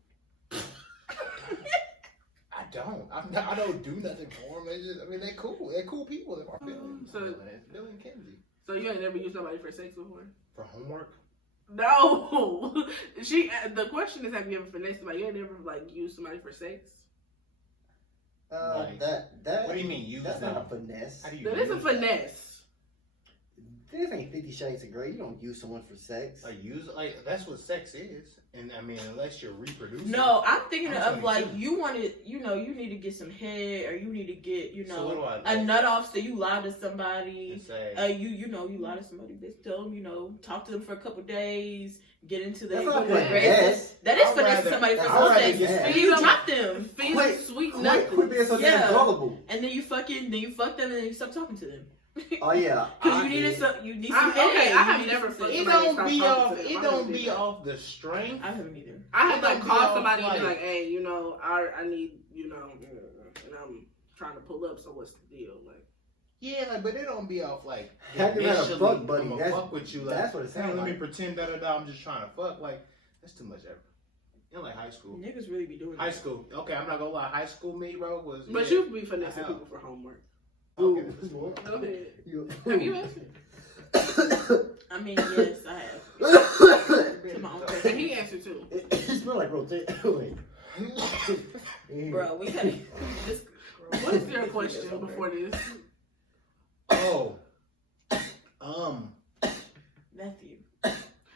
I don't do nothing for them. I mean, they're cool. They're cool people. They're my So- Billy and Kenzie. So you ain't never used nobody for sex before? For homework? No. The question is, have you ever finessed somebody? You ain't never like used somebody for sex? Like, that. What do you mean use That's them? not a finesse. How do you That is a use them? finesse. This ain't 50 Shades of Grey. You don't use someone for sex. That's what sex is. And I mean, unless you're reproducing. No, I'm thinking I'm of like 22. you wanted, you need to get some head, or you need to get, So what do I a do? nut off. So you lie to somebody. And say, You lie to somebody. Bitch, tell them, talk to them for a couple days, get into the That's not good finesse. graces. That is I'd finesse rather- somebody for I'd some rather sex. get- And you drop them, Feed Quit- them sweet Quit nothing. being so Yeah. damn gullible. and then you fuck them, and then you stop talking to them. Oh yeah. Because I you needed did. some, you need I'm- some okay, head. I You have need never some fucked sex. it somebody don't stop be talking off. to them. It I don't haven't be did that. off the strength. I haven't either. I have It to don't be call off, somebody and be like- like, hey, I need, and I'm trying to pull up, so what's the deal? Like, Yeah, but it don't be off like. Have you had a initially, fuck buddy? I'ma That's- fuck with you. Like, that's what it sounds hey, let me like. pretend I'm just trying to fuck. Like that's too much effort. In like high school. Niggas really be doing High that. school. Okay, I'm not gonna lie. High school me, bro, was. but yeah. you be finessing I have. people for homework. Okay, Ooh. this one. Go ahead. You- Have you answered? I mean, yes, I have. To my own And person. he answered too. It smell like rotate. Bro, we gotta. This, What is your question before this? Oh. Matthew.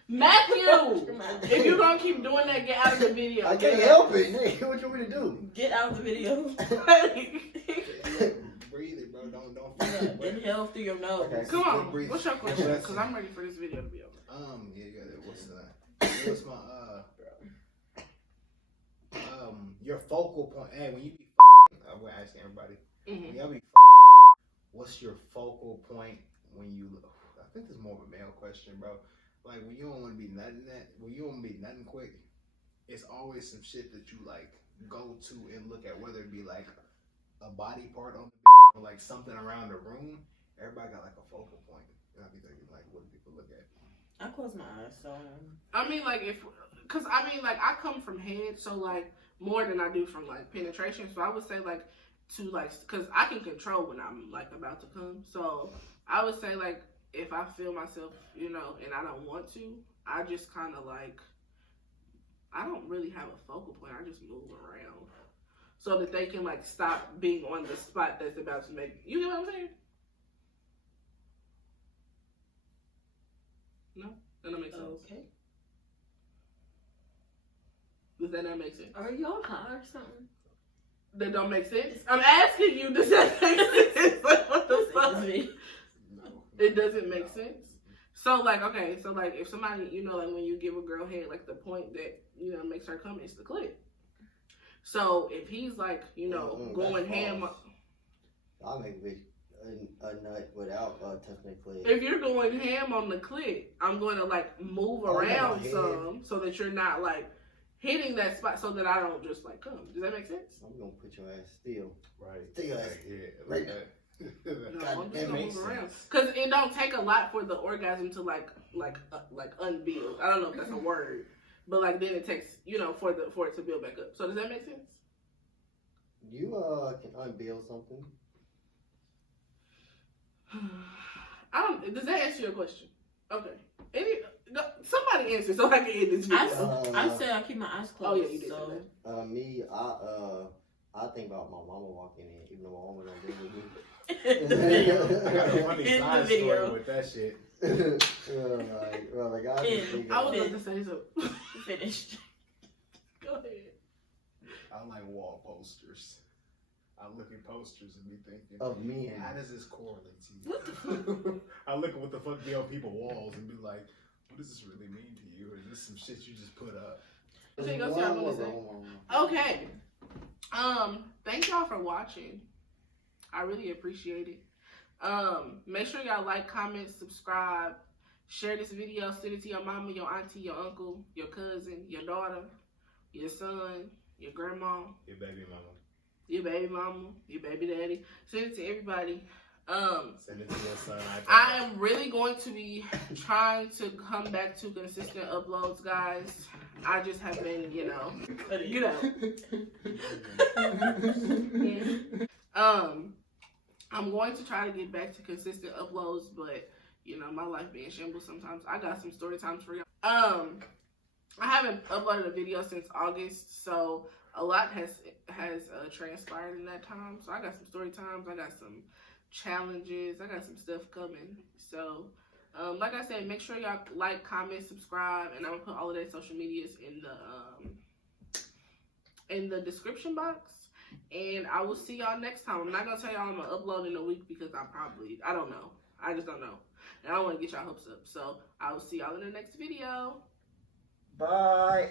Matthew! If you're gonna keep doing that, get out of the video. I can't help it. Nigga, what you want me to do? Get out of the video. Breathe it, bro. Don't. Inhale through your nose. Okay. Come on, Breathe. what's your question? Yes. Because I'm ready for this video to be over. What's my your focal point? Hey, when you be we're asking everybody. Mm-hmm. When y'all be what's your focal point when you? I think this is more of a male question, bro. Like when you don't want to be nothing when you don't want to be nothing quick, it's always some shit that you like go to and look at, whether it be like a body part on the or like something around the room. Everybody got like a focal point, and I be thinking like, what do people look at? I close my eyes, so. I mean, like, I come from head, so, like, more than I do from, like, penetration. So I would say, like, because I can control when I'm, like, about to come. So I would say, like, if I feel myself, and I don't want to, I just kind of, like, I don't really have a focal point. I just move around so that they can, like, stop being on the spot that's about to make, you know what I'm saying? No? That don't make sense. Okay. Does that not make sense? Are y'all high or something? That don't make sense? I'm asking you, does that make sense? Like, what the fuck? It doesn't make sense? So, like, okay, so, like, if somebody, like, when you give a girl head, like, the point that, makes her come is the clit. So, if he's, like, going ham... I'll make a bitch a nut without touching the clit. If you're going ham on the clit, I'm going to, like, move Oh, yeah, around my some so that you're not, like, hitting that spot so that I don't just, like, come. Does that make sense? I'm gonna put your ass still. Right. Still ass. Yeah. Right. No, God, I'm that just gonna makes move around. sense. Because it don't take a lot for the orgasm to, like unbuild. I don't know if that's a word. But, like, then it takes, for it to build back up. So, does that make sense? You can unbuild something. Does that answer your question? Okay. Somebody answer so I can end this video. I said I keep my eyes closed. Oh, yeah, you did So. say Me, I think about my mama walking in, even though my mama don't live with me. In the video. I got a funny In side the video. story with that shit. like I just think I was about- about to say something. Finished. Go ahead. I like wall posters. I look at posters and be thinking, of me and how does this correlate to you? What the I look at what the fuck be on people's walls and be like, what does this really mean to you? Or is this some shit you just put up? Okay, go see what I'm gonna say. Okay. Thank y'all for watching. I really appreciate it. Make sure y'all like, comment, subscribe, Share this video, send it to your mama, your auntie, your uncle, your cousin, your daughter, your son, your grandma, Your baby mama. your baby mama, your baby daddy. Send it to everybody. Send it to your son. I am really going to be trying to come back to consistent uploads, guys. I just have been, I'm going to try to get back to consistent uploads, but my life being shambles sometimes. I got some story times for y'all. I haven't uploaded a video since August, so a lot has transpired in that time. So I got some story times, I got some challenges, I got some stuff coming. So like I said, make sure y'all like, comment, subscribe, and I'm gonna put all of their social medias in the description box. And I will see y'all next time. I'm not gonna tell y'all I'm gonna upload in a week because I don't know. I just don't know. And I don't want to get y'all hopes up. So I will see y'all in the next video. Bye.